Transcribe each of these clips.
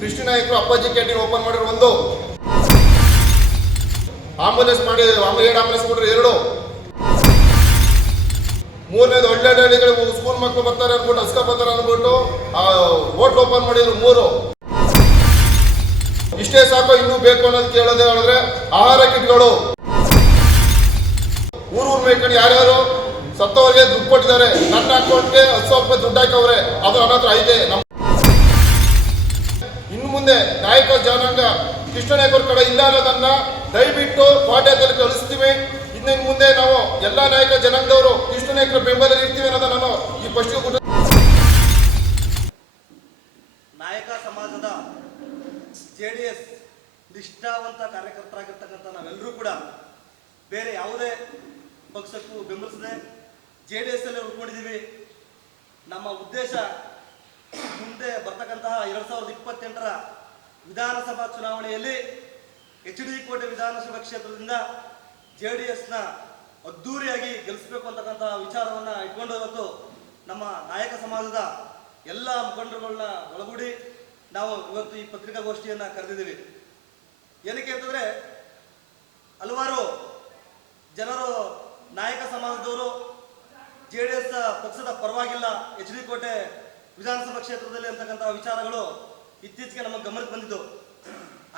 ಕೃಷ್ಣ ನಾಯಕರು ಅಪ್ಪಾಜಿ canteen open ಮಾಡಿರೋ ಒಂದು ಆಂಬುಲೆನ್ಸ್ ಮಾಡಿ ಎರಡು ಆಂಬುಲೆನ್ಸ್ ಕೊಟ್ಟರು ಎರಡು. ಮೂರನೇದು ಒಳ್ಳೆ ಹಳ್ಳಿಗಳಿಗೆ ಸ್ಕೂಲ್ ಮಕ್ಕಳು ಬರ್ತಾರೆ ಅನ್ಬಿಟ್ಟು ಹಸ್ಕ ಬರ್ತಾರೆ ಅನ್ಬಿಟ್ಟು ಹೋಟ್ಲ್ ಓಪನ್ ಮಾಡಿದ್ರು ಮೂರು. ಇಷ್ಟೇ ಸಾಕು, ಇನ್ನೂ ಬೇಕು ಅನ್ನೋದು ಕೇಳೋದೇ ಹೇಳಿದ್ರೆ ಆಹಾರ ಕಿಟ್ಗಳು. ಊರು ಊರು ಮೇಯ್ಕೊಂಡು ಯಾರ್ಯಾರು ಸತ್ತವರಿಗೆ ದುಡ್ಡು ಕೊಟ್ಟಿದ್ದಾರೆ, ನನ್ನ ಅಕೌಂಟ್ಗೆ ಹತ್ತು ಸಾವಿರ ರೂಪಾಯಿ ದುಡ್ಡು ಹಾಕವ್ರೆ, ಅದು ನನ್ನ ಹತ್ರ ಐತೆ. ಮುಂದೆ ನಾಯಕ ಜನಾಂಗ ಕೃಷ್ಣನಾಯಕರ ಕಡೆ ಇಲ್ಲ ಅನ್ನೋದನ್ನ ದಯವಿಟ್ಟು ಪಾಠ್ಯದಲ್ಲಿ ಕಳಿಸ್ತೀವಿ ಇನ್ನು ಮುಂದೆ ನಾವು ಎಲ್ಲಾ ನಾಯಕ ಜನಾಂಗದವರು ಕೃಷ್ಣನಾಯಕರ ಬೆಂಬಲದಲ್ಲಿ ಇರ್ತೀವಿ ಅನ್ನೋದನ್ನ ನಾನು ಈ ಪಶು ನಾಯಕ ಸಮಾಜದ ಜೆ ಡಿ ಎಸ್ ನಿಷ್ಠಾವಂತ ಕಾರ್ಯಕರ್ತರಾಗಿರ್ತಕ್ಕಂಥ ನಾವೆಲ್ಲರೂ ಕೂಡ ಬೇರೆ ಯಾವುದೇ ಪಕ್ಷಕ್ಕೂ ಬೆಂಬಲಿಸದೆ ಜೆ ಡಿ ಎಸ್ ಅಲ್ಲಿ ಉಳ್ಕೊಂಡಿದ್ದೀವಿ. ನಮ್ಮ ಉದ್ದೇಶ ಮುಂದೆ ಬರ್ತಕ್ಕಂತಹ ಎರಡ್ ಸಾವಿರದ ಇಪ್ಪತ್ತೆಂಟರ ವಿಧಾನಸಭಾ ಚುನಾವಣೆಯಲ್ಲಿ ಎಚ್ ಡಿ ಕೋಟೆ ವಿಧಾನಸಭಾ ಕ್ಷೇತ್ರದಿಂದ ಜೆ ಡಿ ಎಸ್ನ ಅದ್ದೂರಿಯಾಗಿ ಗೆಲ್ಲಿಸಬೇಕು ಅಂತಕ್ಕಂತಹ ವಿಚಾರವನ್ನ ಇಟ್ಕೊಂಡು ಇವತ್ತು ನಮ್ಮ ನಾಯಕ ಸಮಾಜದ ಎಲ್ಲ ಮುಖಂಡರುಗಳನ್ನ ಒಳಗೂಡಿ ನಾವು ಇವತ್ತು ಈ ಪತ್ರಿಕಾಗೋಷ್ಠಿಯನ್ನ ಕರೆದಿದ್ದೀವಿ. ಏನಕ್ಕೆ ಅಂತಂದ್ರೆ ಹಲವಾರು ಜನರು, ನಾಯಕ ಸಮಾಜದವರು ಜೆ ಡಿ ಎಸ್ ಪಕ್ಷದ ಪರವಾಗಿಲ್ಲ ಎಚ್ ಡಿ ಕೋಟೆ ವಿಧಾನಸಭಾ ಕ್ಷೇತ್ರದಲ್ಲಿ ಅಂತಕ್ಕಂತಹ ವಿಚಾರಗಳು ಇತ್ತೀಚೆಗೆ ನಮ್ಮ ಗಮನಕ್ಕೆ ಬಂದಿದ್ದು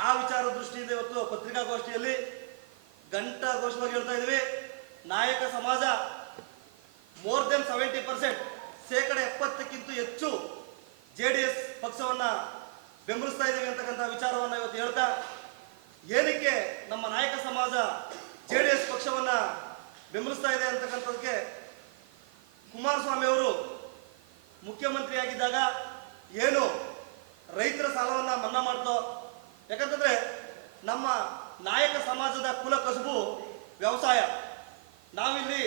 ಆ ವಿಚಾರ ದೃಷ್ಟಿಯಿಂದ ಇವತ್ತು ಪತ್ರಿಕಾಗೋಷ್ಠಿಯಲ್ಲಿ ಘಂಟಾಘೋಷವಾಗಿ ಹೇಳ್ತಾ ಇದ್ದೀವಿ. ನಾಯಕ ಸಮಾಜ ಮೋರ್ ದೆನ್ ಸೆವೆಂಟಿ ಪರ್ಸೆಂಟ್ ಶೇಕಡ ಎಪ್ಪತ್ತಕ್ಕಿಂತ ಹೆಚ್ಚು ಜೆ ಡಿ ಎಸ್ ಪಕ್ಷವನ್ನ ಬೆಂಬಲಿಸ್ತಾ ಇದ್ದೀವಿ ಅಂತಕ್ಕಂಥ ವಿಚಾರವನ್ನು ಇವತ್ತು ಹೇಳ್ತಾ, ಏನಕ್ಕೆ ನಮ್ಮ ನಾಯಕ ಸಮಾಜ ಜೆ ಡಿ ಎಸ್ ಪಕ್ಷವನ್ನ ಬೆಂಬಲಿಸ್ತಾ ಇದೆ ಅಂತಕ್ಕಂಥದ್ದಕ್ಕೆ ಕುಮಾರಸ್ವಾಮಿ ಅವರು ಮುಖ್ಯಮಂತ್ರಿಯಾಗಿದ್ದಾಗ ಏನು ರೈತರ ಸಾಲವನ್ನು ಮನ್ನಾ ಮಾಡ್ತೋ? ಯಾಕಂತಂದ್ರೆ ನಮ್ಮ ನಾಯಕ ಸಮಾಜದ ಕುಲ ಕಸುಬು ವ್ಯವಸಾಯ. ನಾವಿಲ್ಲಿ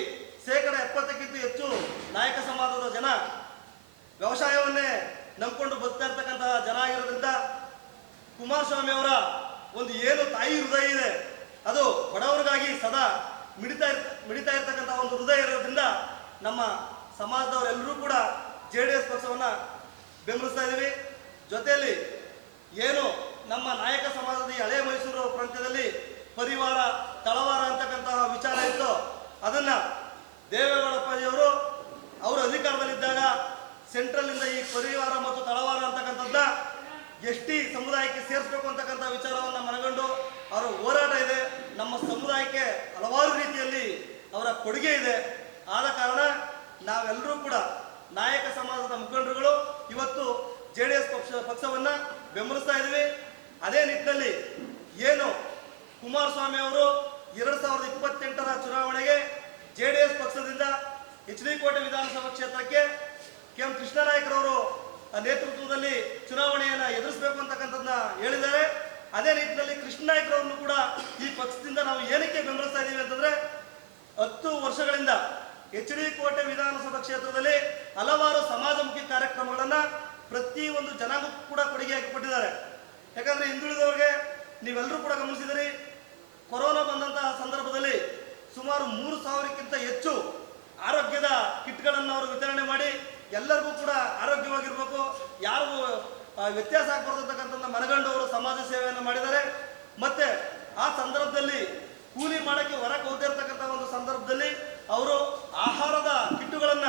ಶೇಕಡ ಎಪ್ಪತ್ತಕ್ಕಿಂತ ಹೆಚ್ಚು ನಾಯಕ ಸಮಾಜದ ಜನ. ವ್ಯವಸಾಯವನ್ನೇ ನಂಬಿಕೊಂಡು ಬರ್ತಾ ಇರ್ತಕ್ಕಂತಹ ಜನ ಆಗಿರೋದ್ರಿಂದ ಕುಮಾರಸ್ವಾಮಿ ಅವರ ಒಂದು ಏನು ತಾಯಿ ಹೃದಯ ಇದೆ, ಅದು ಬಡವರಿಗಾಗಿ ಸದಾ ಮಿಡಿತಾ ಇರ್, ಮಿಡಿತಾ ಇರ್ತಕ್ಕಂಥ ಒಂದು ಹೃದಯ ಇರೋದ್ರಿಂದ ನಮ್ಮ ಸಮಾಜದವರೆಲ್ಲರೂ ಕೂಡ ಜೆ ಡಿ ಎಸ್ ಪಕ್ಷವನ್ನು ಬೆಂಬಲಿಸ್ತಾ ಇದ್ದೀವಿ ಜೊತೆಯಲ್ಲಿ ಏನು ನಮ್ಮ ನಾಯಕ ಸಮಾಜದ ಈ ಹಳೆ ಮೈಸೂರು ಪ್ರಾಂತ್ಯದಲ್ಲಿ ಪರಿವಾರ ತಳವಾರ ಅಂತಕ್ಕಂತಹ ವಿಚಾರ ಇತ್ತು ಅದನ್ನ ದೇವೇಗೌಡಪ್ಪಾಜಿಯವರು ಅವರು ಅಧಿಕಾರದಲ್ಲಿದ್ದಾಗ ಸೆಂಟ್ರಲ್ ಇಂದ ಈ ಪರಿವಾರ ಮತ್ತು ತಳವಾರ ಅಂತಕ್ಕಂಥದ್ದ ಎಸ್ ಟಿ ಸಮುದಾಯಕ್ಕೆ ಸೇರಿಸಬೇಕು ಅಂತಕ್ಕಂಥ ವಿಚಾರವನ್ನ ಮನಗಂಡು ಅವರ ಹೋರಾಟ ಇದೆ ನಮ್ಮ ಸಮುದಾಯಕ್ಕೆ ಹಲವಾರು ರೀತಿಯಲ್ಲಿ ಅವರ ಕೊಡುಗೆ ಇದೆ ಆದ ಕಾರಣ ನಾವೆಲ್ಲರೂ ಕೂಡ ನಾಯಕ ಸಮಾಜದ ಮುಖಂಡರುಗಳು ಇವತ್ತು ಜೆ ಡಿ ಎಸ್ ಪಕ್ಷ ಪಕ್ಷವನ್ನ ಬೆಂಬಲಿಸ್ತಾ ಇದ್ದೀವಿ ಅದೇ ನಿಟ್ಟಿನಲ್ಲಿ ಏನು ಕುಮಾರಸ್ವಾಮಿ ಅವರು ಎರಡ್ ಸಾವಿರದ ಇಪ್ಪತ್ತೆಂಟರ ಚುನಾವಣೆಗೆ ಜೆ ಡಿ ಎಸ್ ಪಕ್ಷದಿಂದ ಎಚ್ ಡಿ ಕೋಟೆ ವಿಧಾನಸಭಾ ಕ್ಷೇತ್ರಕ್ಕೆ ಕೆ ಎಂ ಕೃಷ್ಣನಾಯಕರವರು ನೇತೃತ್ವದಲ್ಲಿ ಚುನಾವಣೆಯನ್ನು ಎದುರಿಸಬೇಕು ಅಂತಕ್ಕಂಥದ್ದನ್ನ ಹೇಳಿದ್ದಾರೆ. ಅದೇ ನಿಟ್ಟಿನಲ್ಲಿ ಕೃಷ್ಣನಾಯಕರವ್ರನ್ನು ಕೂಡ ಈ ಪಕ್ಷದಿಂದ ನಾವು ಏನಕ್ಕೆ ಬೆಂಬಲಿಸ್ತಾ ಇದ್ದೀವಿ ಅಂತಂದ್ರೆ ಹತ್ತು ವರ್ಷಗಳಿಂದ ಎಚ್ ಡಿ ಕೋಟೆ ವಿಧಾನಸಭಾ ಕ್ಷೇತ್ರದಲ್ಲಿ ಹಲವಾರು ಸಮಾಜಮುಖಿ ಕಾರ್ಯಕ್ರಮಗಳನ್ನ ಪ್ರತಿ ಒಂದು ಜನಾಂಗಕ್ಕೂ ಕೂಡ ಕೊಡುಗೆಯಾಗಿ ಕೊಟ್ಟಿದ್ದಾರೆ ಯಾಕಂದ್ರೆ ಹಿಂದುಳಿದವರಿಗೆ ನೀವೆಲ್ಲರೂ ಕೂಡ ಗಮನಿಸಿದಿರಿ, ಕೊರೋನಾ ಬಂದಂತಹ ಸಂದರ್ಭದಲ್ಲಿ ಸುಮಾರು ಮೂರು ಸಾವಿರಕ್ಕಿಂತ ಹೆಚ್ಚು ಆರೋಗ್ಯದ ಕಿಟ್ಗಳನ್ನು ಅವರು ವಿತರಣೆ ಮಾಡಿ ಎಲ್ಲರಿಗೂ ಕೂಡ ಆರೋಗ್ಯವಾಗಿರ್ಬೇಕು. ಯಾರಿಗೂ ವ್ಯತ್ಯಾಸ ಆಗ್ಬಾರ್ದು ಅಂತಕ್ಕಂಥ ಮನಗಂಡು ಅವರು ಸಮಾಜ ಸೇವೆಯನ್ನು ಮಾಡಿದ್ದಾರೆ. ಮತ್ತೆ ಆ ಸಂದರ್ಭದಲ್ಲಿ ಕೂಲಿ ಮಾಡಕ್ಕೆ ಹೊರಗೆ ಹೋಗಿರ್ತಕ್ಕಂಥ ಒಂದು ಸಂದರ್ಭದಲ್ಲಿ ಅವರು ಆಹಾರದ ಕಿಟ್ಟುಗಳನ್ನ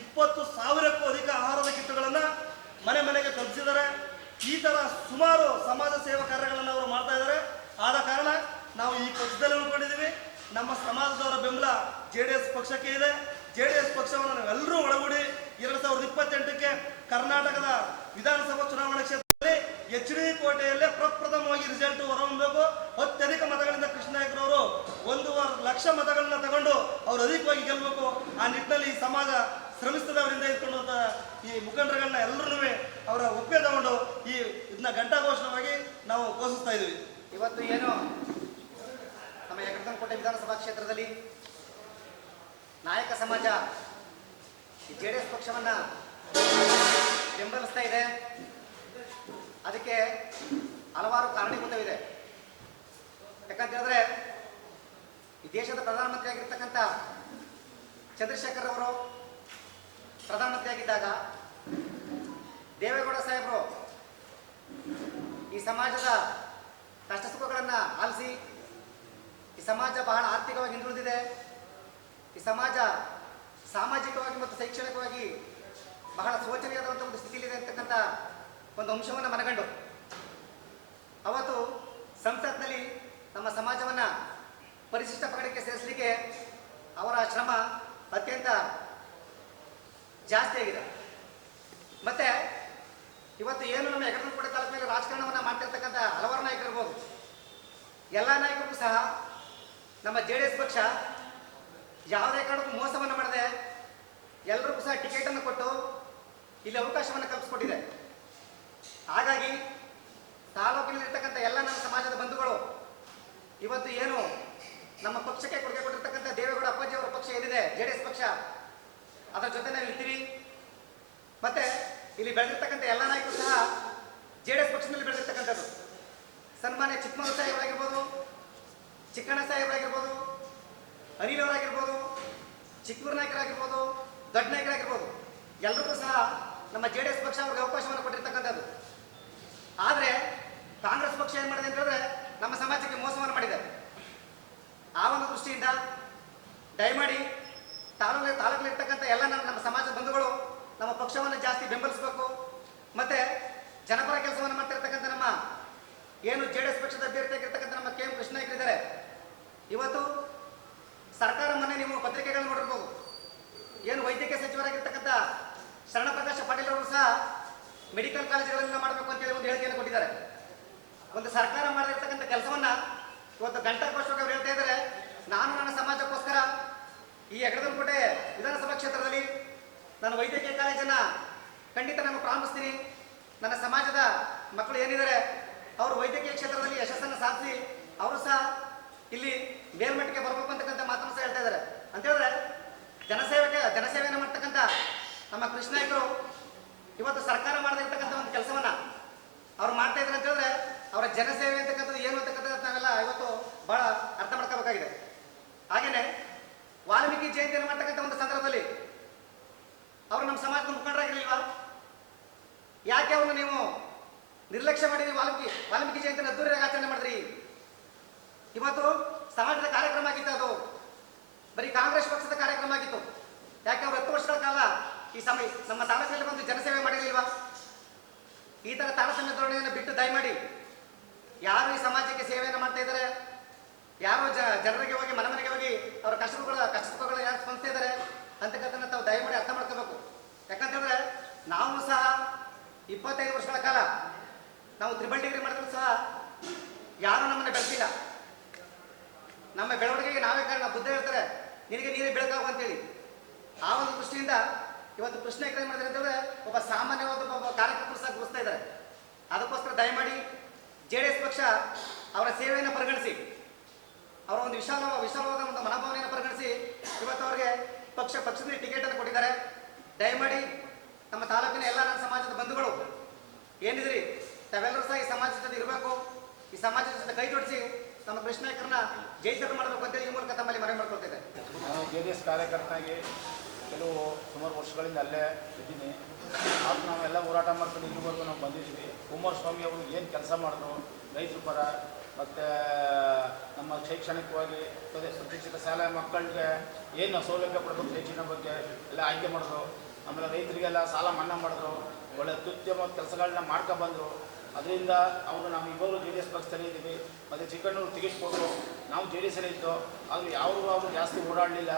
ಇಪ್ಪತ್ತು ಸಾವಿರಕ್ಕೂ ಅಧಿಕ ಆಹಾರದ ಕಿಟ್ಟುಗಳನ್ನ ಮನೆ ಮನೆಗೆ ತಲುಪಿಸಿದ್ದಾರೆ ಈ ತರ ಸುಮಾರು ಸಮಾಜ ಸೇವಾ ಕಾರ್ಯಗಳನ್ನು ಅವರು ಮಾಡ್ತಾ ಇದ್ದಾರೆ ಆದ ಕಾರಣ ನಾವು ಈ ಪಕ್ಷದಲ್ಲಿ ಉಳ್ಕೊಂಡಿದ್ದೀವಿ ನಮ್ಮ ಸಮಾಜದವರ ಬೆಂಬಲ ಜೆ ಡಿ ಎಸ್ ಪಕ್ಷಕ್ಕೆ ಇದೆ ಜೆ ಡಿ ಎಸ್ ಪಕ್ಷವನ್ನು ನಾವೆಲ್ಲರೂ ಒಳಗೂಡಿ ಎರಡ್ ಸಾವಿರದ ಇಪ್ಪತ್ತೆಂಟಕ್ಕೆ ಕರ್ನಾಟಕದ ವಿಧಾನಸಭಾ ಚುನಾವಣಾ ಕ್ಷೇತ್ರದಲ್ಲಿ ಎಚ್ ಡಿ ಕೋಟೆಯಲ್ಲೇ ಪ್ರಪ್ರಥಮವಾಗಿ ರಿಸಲ್ಟ್ ಹೊರಹೊಮ್ಮಬೇಕು ಅತ್ಯಧಿಕ ಮತಗಳಿಂದ ಕೃಷ್ಣನಾಯಕರವರು ಒಂದೂವರೆ ಲಕ್ಷ ಮತಗಳನ್ನ ತಗೊಂಡು ಅವರು ಅಧಿಕವಾಗಿ ಗೆಲ್ಲಬೇಕು ಆ ನಿಟ್ಟಿನಲ್ಲಿ ಈ ಸಮಾಜ ಶ್ರಮಿಸ್ತದೆ ಅವರಿಂದ ಈ ಮುಖಂಡರುಗಳನ್ನ ಎಲ್ಲರೂ ಅವರ ಒಪ್ಪಿಗೆ ತಗೊಂಡು ಈ ಇದನ್ನ ಘಂಟಾಘೋಷಣವಾಗಿ ನಾವು ಘೋಷಿಸ್ತಾ ಇದ್ದೀವಿ. ಇವತ್ತು ಏನು ನಮ್ಮ ಯಗರ್ತನಕೋಟೆ ವಿಧಾನಸಭಾ ಕ್ಷೇತ್ರದಲ್ಲಿ ನಾಯಕ ಸಮಾಜ ಜೆ ಡಿ ಎಸ್ ಪಕ್ಷವನ್ನ ಬೆಂಬಲಿಸ್ತಾ ಇದೆ. ಅದಕ್ಕೆ ಹಲವಾರು ಕಾರಣೀಭೂತವಿದೆ. ಯಾಕಂತ ಹೇಳಿದ್ರೆ ಈ ದೇಶದ ಪ್ರಧಾನಮಂತ್ರಿ ಆಗಿರ್ತಕ್ಕಂಥ ಚಂದ್ರಶೇಖರ್ ಅವರು ಪ್ರಧಾನಮಂತ್ರಿ ಆಗಿದ್ದಾಗ ದೇವೇಗೌಡ ಸಾಹೇಬರು ಈ ಸಮಾಜದ ಕಷ್ಟ ಸುಖಗಳನ್ನು ಆಲಿಸಿ ಈ ಸಮಾಜ ಬಹಳ ಆರ್ಥಿಕವಾಗಿ ಹಿಂದುಳಿದಿದೆ. ಈ ಸಮಾಜ ಸಾಮಾಜಿಕವಾಗಿ ಮತ್ತು ಶೈಕ್ಷಣಿಕವಾಗಿ ಬಹಳ ಶೋಚನೀಯವಾದಂಥ ಒಂದು ಸ್ಥಿತಿಯಲ್ಲಿದೆ ಅಂತಕ್ಕಂಥ ಒಂದು ಅಂಶವನ್ನು ಮನಗಂಡು. ಅವತ್ತು ಸಂಸತ್ನಲ್ಲಿ ನಮ್ಮ ಸಮಾಜವನ್ನು ಪರಿಶಿಷ್ಟ ಪಂಗಡಕ್ಕೆ ಸೇರಿಸಲಿಕ್ಕೆ ಅವರ ಶ್ರಮ ಅತ್ಯಂತ ಜಾಸ್ತಿ ಆಗಿದೆ. ಮತ್ತೆ ಇವತ್ತು ಏನು ನಮ್ಮ ಯಗನಕೋಟೆ ತಾಲೂಕಿನಲ್ಲಿ ರಾಜಕಾರಣವನ್ನು ಮಾಡ್ತಿರ್ತಕ್ಕಂಥ ಹಲವಾರು ನಾಯಕರಿರ್ಬೋದು ಎಲ್ಲ ನಾಯಕರಿಗೂ ಸಹ ನಮ್ಮ ಜೆ ಡಿ ಎಸ್ ಪಕ್ಷ ಯಾವುದೇ ಕಾರಣಕ್ಕೂ ಮೋಸವನ್ನು ಮಾಡದೆ ಎಲ್ಲರಿಗೂ ಸಹ ಟಿಕೆಟನ್ನು ಕೊಟ್ಟು ಇಲ್ಲಿ ಅವಕಾಶವನ್ನು ಕಲ್ಪಿಸ್ಕೊಟ್ಟಿದೆ. ಹಾಗಾಗಿ ತಾಲೂಕಿನಲ್ಲಿರ್ತಕ್ಕಂಥ ಎಲ್ಲ ನಮ್ಮ ಸಮಾಜದ ಬಂಧುಗಳು, ಇವತ್ತು ಏನು ನಮ್ಮ ಪಕ್ಷಕ್ಕೆ ಕೊಡುಗೆ ಕೊಟ್ಟಿರ್ತಕ್ಕಂಥ ದೇವೇಗೌಡ ಅಪ್ಪಾಜಿ ಅವರ ಪಕ್ಷ ಏನಿದೆ ಜೆ ಡಿ ಎಸ್ ಪಕ್ಷ, ಅದರ ಜೊತೆ ನಾವು ಇರ್ತೀವಿ ಮತ್ತೆ ಇಲ್ಲಿ ಬೆಳೆದಿರ್ತಕ್ಕಂಥ ಎಲ್ಲ ನಾಯಕರು ಸಹ ಜೆ ಡಿ ಎಸ್ ಪಕ್ಷದಲ್ಲಿ ಬೆಳೆದಿರ್ತಕ್ಕಂಥದ್ದು. ಸನ್ಮಾನ್ಯ ಚಿಕ್ಕಮಗ ಸಾಹೇಬರಾಗಿರ್ಬೋದು ಚಿಕ್ಕಣ್ಣ ಸಾಹೇಬರಾಗಿರ್ಬೋದು ಅನಿಲ್ ಅವರಾಗಿರ್ಬೋದು, ಚಿಕ್ಕೂರು ನಾಯಕರಾಗಿರ್ಬೋದು ದೊಡ್ಡ ನಾಯಕರಾಗಿರ್ಬೋದು ಎಲ್ಲರಿಗೂ ಸಹ ನಮ್ಮ ಜೆ ಡಿ ಎಸ್ ಪಕ್ಷ ಅವ್ರಿಗೆ ಅವಕಾಶವನ್ನು ಕೊಟ್ಟಿರ್ತಕ್ಕಂಥದ್ದು. ಆದರೆ ಕಾಂಗ್ರೆಸ್ ಪಕ್ಷ ಏನು ಮಾಡಿದೆ ಅಂತ ಹೇಳಿದ್ರೆ ನಮ್ಮ ಸಮಾಜಕ್ಕೆ ಮೋಸವನ್ನು ಮಾಡಿದೆ. ಆ ಒಂದು ದೃಷ್ಟಿಯಿಂದ ದಯಮಾಡಿ ತಾಲೂಕು ತಾಲೂಕಲ್ಲಿರ್ತಕ್ಕಂಥ ಎಲ್ಲ ನಮ್ಮ ನಮ್ಮ ಸಮಾಜದ ಬಂಧುಗಳು ನಮ್ಮ ಪಕ್ಷವನ್ನು ಜಾಸ್ತಿ ಬೆಂಬಲಿಸಬೇಕು. ಮತ್ತೆ ಜನಪರ ಕೆಲಸವನ್ನು ಮಾಡ್ತಿರ್ತಕ್ಕಂಥ ನಮ್ಮ ಏನು ಜೆ ಡಿ ಎಸ್ ಪಕ್ಷದ ಅಭ್ಯರ್ಥಿಯಾಗಿರ್ತಕ್ಕಂಥ ನಮ್ಮ ಕೆ ಎಂ ಕೃಷ್ಣ ಇದ್ದಾರೆ. ಇವತ್ತು ಸರ್ಕಾರ ಮೊನ್ನೆ ನೀವು ಪತ್ರಿಕೆಗಳನ್ನು ನೋಡಿರ್ಬೋದು. ಏನು ವೈದ್ಯಕೀಯ ಸಚಿವರಾಗಿರ್ತಕ್ಕಂಥ ಶರಣಪ್ರಕಾಶ ಪಾಟೀಲ್ ಅವರು ಸಹ ಮೆಡಿಕಲ್ ಕಾಲೇಜುಗಳನ್ನು ಮಾಡಬೇಕು ಅಂತೇಳಿ ಒಂದು ಹೇಳಿಕೆಯನ್ನು ಕೊಟ್ಟಿದ್ದಾರೆ. ಒಂದು ಸರ್ಕಾರ ಮಾಡಿರ್ತಕ್ಕಂಥ ಕೆಲಸವನ್ನ ಇವತ್ತು ಗಂಟಾಘೋಷವಾಗಿ ಅವರು ಹೇಳ್ತಾ ಇದ್ದಾರೆ. ನಾನು ನನ್ನ ಸಮಾಜಕ್ಕೋಸ್ಕರ ಈ ಯಗಡದಕೋಟೆ ವಿಧಾನಸಭಾ ಕ್ಷೇತ್ರದಲ್ಲಿ ನಾನು ವೈದ್ಯಕೀಯ ಕಾಲೇಜನ್ನ ಖಂಡಿತ ನಾನು ಪ್ರಾರಂಭಿಸ್ತೀನಿ. ನನ್ನ ಸಮಾಜದ ಮಕ್ಕಳು ಏನಿದ್ದಾರೆ, ಅವರು ವೈದ್ಯಕೀಯ ಕ್ಷೇತ್ರದಲ್ಲಿ ಯಶಸ್ಸನ್ನು ಸಾಧಿಸಿ ಅವರು ಸಹ ಇಲ್ಲಿ ಮೇಲ್ಮಟ್ಟಿಗೆ ಬರಬೇಕು ಅಂತಕ್ಕಂಥ ಮಾತನ್ನು ಸಹ ಹೇಳ್ತಾ ಇದ್ದಾರೆ. ಅಂತ ಹೇಳಿದ್ರೆ ಜನಸೇವೆ ಜನಸೇವೆಯನ್ನು ಮಾಡ್ತಕ್ಕಂಥ ನಮ್ಮ ಕೃಷ್ಣಾಯಕರು ಇವತ್ತು ಸರ್ಕಾರ ಮಾಡದಿರ್ತಕ್ಕಂಥ ಒಂದು ಕೆಲಸವನ್ನ ಅವ್ರು ಮಾಡ್ತಾ ಇದ್ರೆ ಅಂತ ಹೇಳಿದ್ರೆ ಅವರ ಜನಸೇವೆ ಅಂತಕ್ಕಂಥದ್ದು ಏನು ಅಂತಕ್ಕಂಥದ್ದು ನಾವೆಲ್ಲ ಇವತ್ತು ಬಹಳ ಅರ್ಥ ಮಾಡ್ಕೋಬೇಕಾಗಿದೆ. ಹಾಗೇನೆ ವಾಲ್ಮೀಕಿ ಜಯಂತಿಯನ್ನು ಮಾಡ್ತಕ್ಕಂಥ ಒಂದು ಸಂದರ್ಭದಲ್ಲಿ ಅವರು ನಮ್ಮ ಸಮಾಜದ ಮುಖಂಡರಾಗಿರ್ಲಿಲ್ವಾ? ಯಾಕೆ ಅವ್ರನ್ನ ನೀವು ನಿರ್ಲಕ್ಷ್ಯ ಮಾಡಿದ್ರಿ ವಾಲ್ಮೀಕಿ ವಾಲ್ಮೀಕಿ ಜಯಂತಿಯನ್ನು ಅದ್ದೂರಿಯಾಗಿ ಆಚರಣೆ ಮಾಡಿದ್ರಿ? ಇವತ್ತು ಸಮಾಜದ ಕಾರ್ಯಕ್ರಮ ಆಗಿತ್ತು ಅದು. ಬರೀ ಕಾಂಗ್ರೆಸ್ ಪಕ್ಷದ ಕಾರ್ಯಕ್ರಮ ಆಗಿತ್ತು. ಯಾಕೆ ಅವ್ರು ಈ ಸಮಯ ನಮ್ಮ ತಾಲೂಕಿನಲ್ಲಿ ಬಂದು ಜನಸೇವೆ ಮಾಡಿರಲಿಲ್ವಾ? ಈ ತರ ತಾರತಮ್ಯ ಧೋರಣೆಯನ್ನು ಬಿಟ್ಟು ದಯಮಾಡಿ, ಯಾರು ಈ ಸಮಾಜಕ್ಕೆ ಸೇವೆಯನ್ನು ಮಾಡ್ತಾ ಇದ್ದಾರೆ? ಯಾರು ಜನರಿಗೆ ಹೋಗಿ ಮನೆ ಮನೆಗೆ ಹೋಗಿ ಅವರ ಕಷ್ಟಗಳ ಕಷ್ಟ ಯಾರು ಸ್ಪಂದಿಸ್ತಾ ಇದ್ದಾರೆ? ಅಂತಕ್ಕಂಥದ್ದನ್ನು ತಾವು ದಯಮಾಡಿ ಅರ್ಥ ಮಾಡ್ಕೋಬೇಕು. ಯಾಕಂತಂದ್ರೆ ನಾವು ಸಹ ಇಪ್ಪತ್ತೈದು ವರ್ಷಗಳ ಕಾಲ ನಾವು ತ್ರಿಬಲ್ ಡಿಗ್ರಿ ಮಾಡಿದ್ರು ಸಹ ಯಾರು ನಮ್ಮನ್ನು ಬೆಳೆಸಿಲ್ಲ. ನಮ್ಮ ಬೆಳವಣಿಗೆಗೆ ನಾವೇ ಕಾರಣ. ಬುದ್ಧ ಹೇಳ್ತಾರೆ, ನಿನಗೆ ನೀರೇ ಬೆಳಕಾಗು ಅಂತೇಳಿ. ಆ ಒಂದು ದೃಷ್ಟಿಯಿಂದ ಇವತ್ತು ಕೃಷ್ಣ ಏನು ಮಾಡಿದ್ರೆ ಅಂತಂದ್ರೆ ಒಬ್ಬ ಸಾಮಾನ್ಯವಾದ ಒಬ್ಬ ಕಾರ್ಯಕರ್ತರು ಸಹ ಗುರುಸ್ತಾ ಇದ್ದಾರೆ. ಅದಕ್ಕೋಸ್ಕರ ದಯಮಾಡಿ ಜೆ ಡಿ ಎಸ್ ಪಕ್ಷ ಅವರ ಸೇವೆಯನ್ನು ಪರಿಗಣಿಸಿ. ಅವರ ಒಂದು ವಿಶಾಲ ವಿಶಾಲವಾದ ಒಂದು ಮನೋಭಾವನೆಯನ್ನು ಪರಿಗಣಿಸಿ ಇವತ್ತು ಅವರಿಗೆ ಪಕ್ಷ ಪಕ್ಷದಲ್ಲಿ ಟಿಕೆಟ್ ಅನ್ನು ಕೊಟ್ಟಿದ್ದಾರೆ. ದಯಮಾಡಿ ನಮ್ಮ ತಾಲೂಕಿನ ಎಲ್ಲ ನನ್ನ ಸಮಾಜದ ಬಂಧುಗಳು, ಏನಿದ್ರಿ? ತಾವೆಲ್ಲರೂ ಸಹ ಈ ಸಮಾಜದ ಜೊತೆ ಇರಬೇಕು. ಈ ಸಮಾಜದ ಜೊತೆ ಕೈ ಜೋಡಿಸಿ ನಮ್ಮ ಕೃಷ್ಣಾಯಕರನ್ನ ಜಯಿಸಲು ಮಾಡಬೇಕು ಅಂತೇಳಿ ಈ ಮೂಲಕ ತಮ್ಮಲ್ಲಿ ಮನವಿ ಮಾಡ್ಕೊಳ್ತಿದ್ದೆ ಜೆ ಡಿ ಎಸ್ ಕಾರ್ಯಕರ್ತನಾಗಿ ಕೆಲವು ಸುಮಾರು ವರ್ಷಗಳಿಂದ ಅಲ್ಲೇ ಇದ್ದೀನಿ. ಆದರೂ ನಾವೆಲ್ಲ ಹೋರಾಟ ಮಾಡ್ಕೊಂಡು ಇಲ್ಲಿವರೆಗೂ ನಾವು ಬಂದಿದ್ದೀವಿ. ಕುಮಾರಸ್ವಾಮಿ ಅವರು ಏನು ಕೆಲಸ ಮಾಡಿದ್ರು, ರೈತರು ಪರ, ಮತ್ತು, ನಮ್ಮ ಶೈಕ್ಷಣಿಕವಾಗಿ ಮತ್ತು ಸುಶಿಕ್ಷಿತ ಶಾಲೆ ಮಕ್ಕಳಿಗೆ ಏನು ಸೌಲಭ್ಯ ಕೊಡಬೇಕು ಶೈಕ್ಷಣಿಕ ಬಗ್ಗೆ ಎಲ್ಲ ಆಯ್ಕೆ ಮಾಡಿದ್ರು. ಆಮೇಲೆ ರೈತರಿಗೆಲ್ಲ ಸಾಲ ಮನ್ನಾ ಮಾಡಿದ್ರು. ಒಳ್ಳೆ ಅತ್ಯುತ್ತಮ ಕೆಲಸಗಳನ್ನ ಮಾಡ್ಕೊ ಬಂದರು. ಅದರಿಂದ ಅವರು ನಾವು ಇವಾಗಲೂ ಜೆ ಡಿ ಎಸ್ ಪಕ್ಷದಲ್ಲಿ ಇದ್ದೀವಿ. ಮತ್ತು ಚಿಕ್ಕಣ್ಣವರು ಟಿಕೆಟ್ ಕೊಟ್ಟರು ನಾವು ಜೆ ಡಿ ಎಸ್ ಇದ್ದೋ. ಆದರೂ ಯಾರಿಗೂ ಅವರು ಜಾಸ್ತಿ ಓಡಾಡಲಿಲ್ಲ.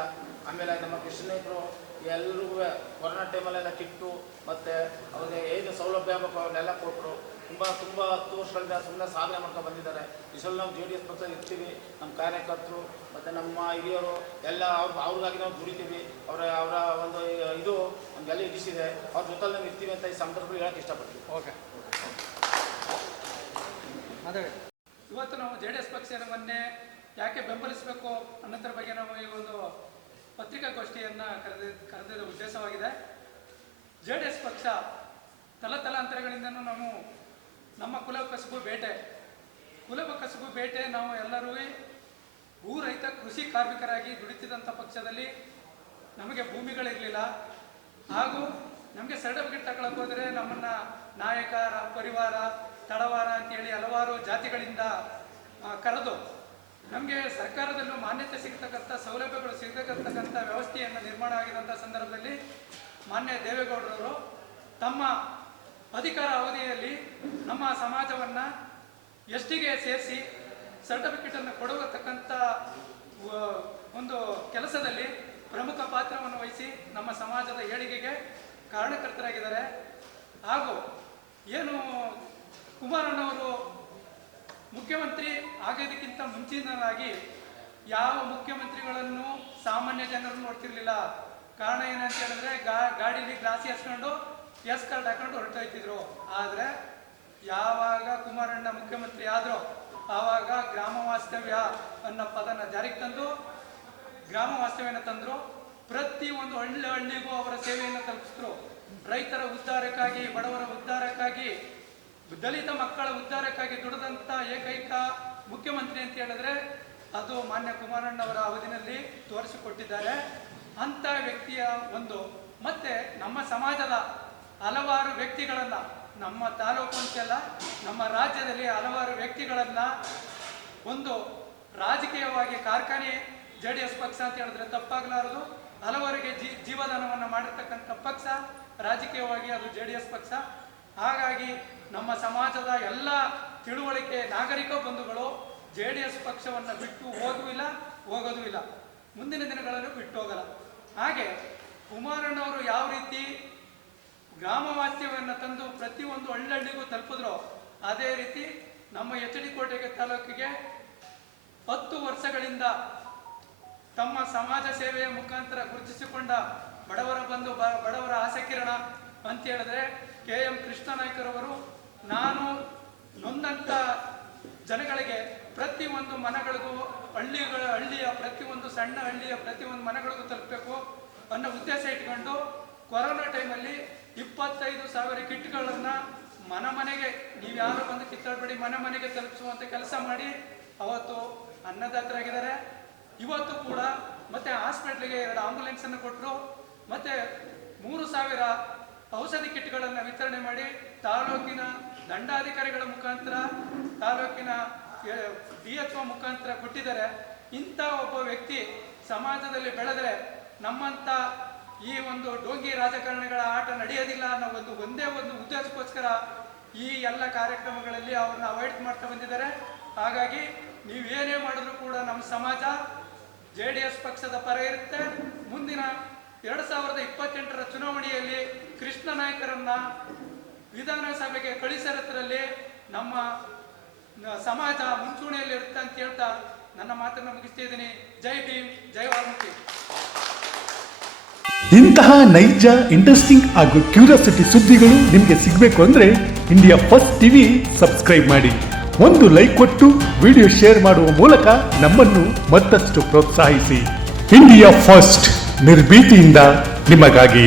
ಆಮೇಲೆ ನಮ್ಮ ಕೃಷ್ಣೇಕರು ಎಲ್ರಿಗೂ ಕೊರೋನಾ ಟೈಮಲ್ಲೆಲ್ಲ ಕಿಟ್ಟು ಮತ್ತು ಅವ್ರಿಗೆ ಏನು ಸೌಲಭ್ಯ ಆಗಬೇಕು ಅವನ್ನೆಲ್ಲ ಕೊಟ್ಟರು ತುಂಬ ತುಂಬ ಹತ್ತು ವರ್ಷಗಳಿಂದ ಸುಮ್ಮನೆ ಸಾಧನೆ ಮಾಡ್ಕೊಂಡು ಬಂದಿದ್ದಾರೆ. ಈ ನಾವು ಜೆ ಡಿ ಎಸ್ ಪಕ್ಷ ಇರ್ತೀವಿ. ನಮ್ಮ ಕಾರ್ಯಕರ್ತರು ಮತ್ತು ನಮ್ಮ ಹಿರಿಯರು ಎಲ್ಲ ಅವ್ರು, ಅವ್ರಿಗಾಗಿ ನಾವು ದುಡಿತೀವಿ. ಅವರ ಅವರ ಒಂದು ಇದು ನಮಗೆಲ್ಲ ಇಡಿಸಿದೆ ಅವ್ರ ಜೊತೆಲಿ ನಾವು ಇರ್ತೀವಿ ಅಂತ ಈ ಸಂದರ್ಭದಲ್ಲಿ ಹೇಳಕ್ಕೆ ಇಷ್ಟಪಡ್ತೀವಿ ಓಕೆ. ಇವತ್ತು ನಾವು ಜೆ ಡಿ ಎಸ್ ಪಕ್ಷವನ್ನೇ ಯಾಕೆ ಬೆಂಬಲಿಸಬೇಕು ಅನ್ನೋದ್ರ ಬಗ್ಗೆ ನಾವು ಈ ಒಂದು ಪತ್ರಿಕಾಗೋಷ್ಠಿಯನ್ನು ಕರೆದ, ಕರೆದಿರೋ ಉದ್ದೇಶವಾಗಿದೆ. ಜೆ ಡಿ ಎಸ್ ಪಕ್ಷ ತಲತಲಾಂತರಗಳಿಂದನೂ ನಾವು ನಮ್ಮ ಕುಲ ಕಸುಬು ಬೇಟೆ. ಕುಲ ಕಸುಬು ಬೇಟೆ ನಾವು ಎಲ್ಲರೂ ಭೂ ರೈತ ಕೃಷಿ ಕಾರ್ಮಿಕರಾಗಿ ದುಡಿತಿದ್ದಂಥ ಪಕ್ಷದಲ್ಲಿ ನಮಗೆ ಭೂಮಿಗಳಿರಲಿಲ್ಲ. ಹಾಗೂ ನಮಗೆ ಸರ್ಟಿಫಿಕೇಟ್ ತಗೊಳಕ್ಕೆ ಹೋದರೆ ನಮ್ಮನ್ನು ನಾಯಕ ಪರಿವಾರ, ತಳವಾರ ಅಂತೇಳಿ ಹಲವಾರು ಜಾತಿಗಳಿಂದ ಕರೆದು ನಮಗೆ ಸರ್ಕಾರದಲ್ಲೂ ಮಾನ್ಯತೆ ಸಿಗ್ತಕ್ಕಂಥ ಸೌಲಭ್ಯಗಳು ಸಿಗತಕ್ಕಂಥ ವ್ಯವಸ್ಥೆಯನ್ನು ನಿರ್ಮಾಣ ಆಗಿದಂಥ ಸಂದರ್ಭದಲ್ಲಿ ಮಾನ್ಯ ದೇವೇಗೌಡರವರು ತಮ್ಮ ಅಧಿಕಾರ ಅವಧಿಯಲ್ಲಿ ನಮ್ಮ ಸಮಾಜವನ್ನು ಎಷ್ಟಿಗೆ ಸೇರಿಸಿ ಸರ್ಟಿಫಿಕೇಟನ್ನು ಕೊಡತಕ್ಕಂಥ ಒಂದು ಕೆಲಸದಲ್ಲಿ ಪ್ರಮುಖ ಪಾತ್ರವನ್ನು ವಹಿಸಿ ನಮ್ಮ ಸಮಾಜದ ಏಳಿಗೆಗೆ ಕಾರಣಕರ್ತರಾಗಿದ್ದಾರೆ. ಹಾಗೂ ಏನು ಕುಮಾರಣ್ಣವರು ಮುಖ್ಯಮಂತ್ರಿ ಆಗೋದಕ್ಕಿಂತ ಮುಂಚಿನದಾಗಿ ಯಾವ ಮುಖ್ಯಮಂತ್ರಿಗಳನ್ನು ಸಾಮಾನ್ಯ ಜನರು ನೋಡ್ತಿರ್ಲಿಲ್ಲ. ಕಾರಣ ಏನಂತ ಹೇಳಿದ್ರೆ, ಗಾ, ಗಾಡೀಲಿ ಗ್ಲಾಸಿ ಹಚ್ಕೊಂಡು, ಎಸ್ ಕಾರ್ಡ್ ಹಾಕೊಂಡು ಹೊರಟೋಯ್ತಿದ್ರು. ಆದರೆ ಯಾವಾಗ ಕುಮಾರಣ್ಣ ಮುಖ್ಯಮಂತ್ರಿ ಆದರೂ, ಆವಾಗ ಗ್ರಾಮ ವಾಸ್ತವ್ಯ ಅನ್ನೋ ಪದನ ಜಾರಿಗೆ ತಂದು, ಗ್ರಾಮ ವಾಸ್ತವ್ಯನ ತಂದ್ರು. ಪ್ರತಿ ಒಂದು ಹಳ್ಳಿ ಹಳ್ಳಿಗೂ ಅವರ ಸೇವೆಯನ್ನು ತಲುಪಿಸಿದ್ರು ರೈತರ ಉದ್ಧಾರಕ್ಕಾಗಿ, ಬಡವರ ಉದ್ಧಾರಕ್ಕಾಗಿ ದಲಿತ ಮಕ್ಕಳ ಉದ್ಧಾರಕ್ಕಾಗಿ ದುಡಿದಂತ ಏಕೈಕ ಮುಖ್ಯಮಂತ್ರಿ ಅಂತ ಹೇಳಿದ್ರೆ ಅದು ಮಾನ್ಯ ಕುಮಾರಣ್ಣವರ ಅವಧಿನಲ್ಲಿ ತೋರಿಸಿಕೊಟ್ಟಿದ್ದಾರೆ. ಅಂತ ವ್ಯಕ್ತಿಯ ಒಂದು ಮತ್ತೆ ನಮ್ಮ ಸಮಾಜದ ಹಲವಾರು ವ್ಯಕ್ತಿಗಳನ್ನ, ನಮ್ಮ ತಾಲೂಕು ಅಂತೆಲ್ಲ ನಮ್ಮ ರಾಜ್ಯದಲ್ಲಿ ಹಲವಾರು ವ್ಯಕ್ತಿಗಳನ್ನ ಒಂದು ರಾಜಕೀಯವಾಗಿ ಕಾರ್ಖಾನೆ ಜೆ ಡಿ ಎಸ್ ಪಕ್ಷ ಅಂತ ಹೇಳಿದ್ರೆ ತಪ್ಪಾಗಲಾರದು. ಹಲವರಿಗೆ ಜೀ, ಜೀವದಾನವನ್ನು ಮಾಡಿರ್ತಕ್ಕಂಥ ಪಕ್ಷ ರಾಜಕೀಯವಾಗಿ ಅದು ಜೆ ಡಿ ಎಸ್ ಪಕ್ಷ. ಹಾಗಾಗಿ ನಮ್ಮ ಸಮಾಜದ ಎಲ್ಲ ತಿಳುವಳಿಕೆ ನಾಗರಿಕ ಬಂಧುಗಳು ಜೆ ಡಿ ಎಸ್ ಪಕ್ಷವನ್ನು ಬಿಟ್ಟು ಹೋಗೂ ಇಲ್ಲ ಹೋಗೋದು ಇಲ್ಲ ಮುಂದಿನ ದಿನಗಳಲ್ಲೂ ಬಿಟ್ಟು ಹೋಗಲ್ಲ. ಹಾಗೆ ಕುಮಾರಣ್ಣವರು ಯಾವ ರೀತಿ ಗ್ರಾಮ ವಾಸ್ತವ್ಯವನ್ನು ತಂದು ಪ್ರತಿಯೊಂದು ಹಳ್ಳಹಳ್ಳಿಗೂ ತಲುಪಿದ್ರು, ಅದೇ ರೀತಿ ನಮ್ಮ ಎಚ್ ಡಿ ಕೋಟೆಗೆ ತಾಲೂಕಿಗೆ ಹತ್ತು ವರ್ಷಗಳಿಂದ ತಮ್ಮ ಸಮಾಜ ಸೇವೆಯ ಮುಖಾಂತರ ಗುರುತಿಸಿಕೊಂಡ ಬಡವರ ಬಂಧು ಬಡವರ ಆಸೆಕಿರಣ ಅಂತ ಹೇಳಿದ್ರೆ ಕೆ ಎಂ ಕೃಷ್ಣನಾಯ್ಕರವರು ನಾನು ನೊಂದಂತ ಜನಗಳಿಗೆ ಪ್ರತಿಯೊಂದು ಮನೆಗಳಿಗೂ ಹಳ್ಳಿಗಳ ಹಳ್ಳಿಯ ಪ್ರತಿಯೊಂದು ಸಣ್ಣ ಹಳ್ಳಿಯ ಪ್ರತಿಯೊಂದು ಮನೆಗಳಿಗೂ ತಲುಪಬೇಕು ಅನ್ನೋ ಉದ್ದೇಶ ಇಟ್ಕೊಂಡು ಕೊರೋನಾ ಟೈಮಲ್ಲಿ ಇಪ್ಪತ್ತೈದು ಸಾವಿರ ಕಿಟ್ಗಳನ್ನು ಮನೆ ಮನೆಗೆ, ನೀವು ಯಾರು ಬಂದು ಕಿತ್ತಾಡಬೇಡಿ, ಮನೆ ಮನೆಗೆ ತಲುಪಿಸುವಂತ ಕೆಲಸ ಮಾಡಿ ಅವತ್ತು ಅನ್ನದಾತರಾಗಿದ್ದಾರೆ ಇವತ್ತು ಕೂಡ ಮತ್ತೆ ಹಾಸ್ಪಿಟ್ಲಿಗೆ ಎರಡು ಆಂಬುಲೆನ್ಸ್ ಅನ್ನು ಕೊಟ್ಟರು ಮತ್ತೆ ಮೂರು ಸಾವಿರ ಔಷಧಿ ಕಿಟ್ಗಳನ್ನು ವಿತರಣೆ ಮಾಡಿ ತಾಲೂಕಿನ ದಂಡಾಧಿಕಾರಿಗಳ ಮುಖಾಂತರ, ತಾಲೂಕಿನ ಡಿ ಎಚ್ ಮುಖಾಂತರ ಕೊಟ್ಟಿದ್ದಾರೆ. ಇಂಥ ಒಬ್ಬ ವ್ಯಕ್ತಿ ಸಮಾಜದಲ್ಲಿ ಬೆಳೆದರೆ ನಮ್ಮಂತ ಈ ಒಂದು ಡೋಂಗಿ ರಾಜಕಾರಣಿಗಳ ಆಟ ನಡೆಯೋದಿಲ್ಲ ಅನ್ನೋ ಒಂದು ಒಂದೇ ಒಂದು ಉದ್ದೇಶಕ್ಕೋಸ್ಕರ ಈ ಎಲ್ಲ ಕಾರ್ಯಕ್ರಮಗಳಲ್ಲಿ ಅವ್ರನ್ನ ಅವಾಯ್ಡ್ ಮಾಡ್ತಾ ಬಂದಿದ್ದಾರೆ. ಹಾಗಾಗಿ ನೀವೇನೇ ಮಾಡಿದ್ರು ಕೂಡ ನಮ್ಮ ಸಮಾಜ ಜೆ ಪಕ್ಷದ ಪರ ಇರುತ್ತೆ. ಮುಂದಿನ ಎರಡು ಸಾವಿರದ ಇಪ್ಪತ್ತೆಂಟರ ಚುನಾವಣೆಯಲ್ಲಿ ಕೃಷ್ಣ ನಾಯ್ಕರನ್ನ ವಿಧಾನಸಭೆಗೆ ಕಳಿಸರತ್ರಲ್ಲಿ ನಮ್ಮ ಸಮಾಜ ಮುಂಚೂಣಿಯಲ್ಲಿ ಇರುತ್ತೆ ಅಂತ ಹೇಳ್ತಾ ನನ್ನ ಮಾತನ್ನು ಮುಗಿಸ್ತಾ ಇದ್ದೀನಿ. ಜೈ ಭೀಮ್, ಜೈ ವಾಲ್ಮೀಕಿ. ಇಂತಹ ನೈಜ ಇಂಟ್ರೆಸ್ಟಿಂಗ್ ಹಾಗೂ ಕ್ಯೂರಿಯಾಸಿಟಿ ಸುದ್ದಿಗಳು ನಿಮಗೆ ಸಿಗಬೇಕು ಅಂದರೆ ಇಂಡಿಯಾ ಫಸ್ಟ್ ಟಿವಿ ಸಬ್ಸ್ಕ್ರೈಬ್ ಮಾಡಿ. ಒಂದು ಲೈಕ್ ಕೊಟ್ಟು ವಿಡಿಯೋ ಶೇರ್ ಮಾಡುವ ಮೂಲಕ ನಮ್ಮನ್ನು ಮತ್ತಷ್ಟು ಪ್ರೋತ್ಸಾಹಿಸಿ. ಇಂಡಿಯಾ ಫಸ್ಟ್ ನಿರ್ಭೀತಿಯಿಂದ ನಿಮಗಾಗಿ.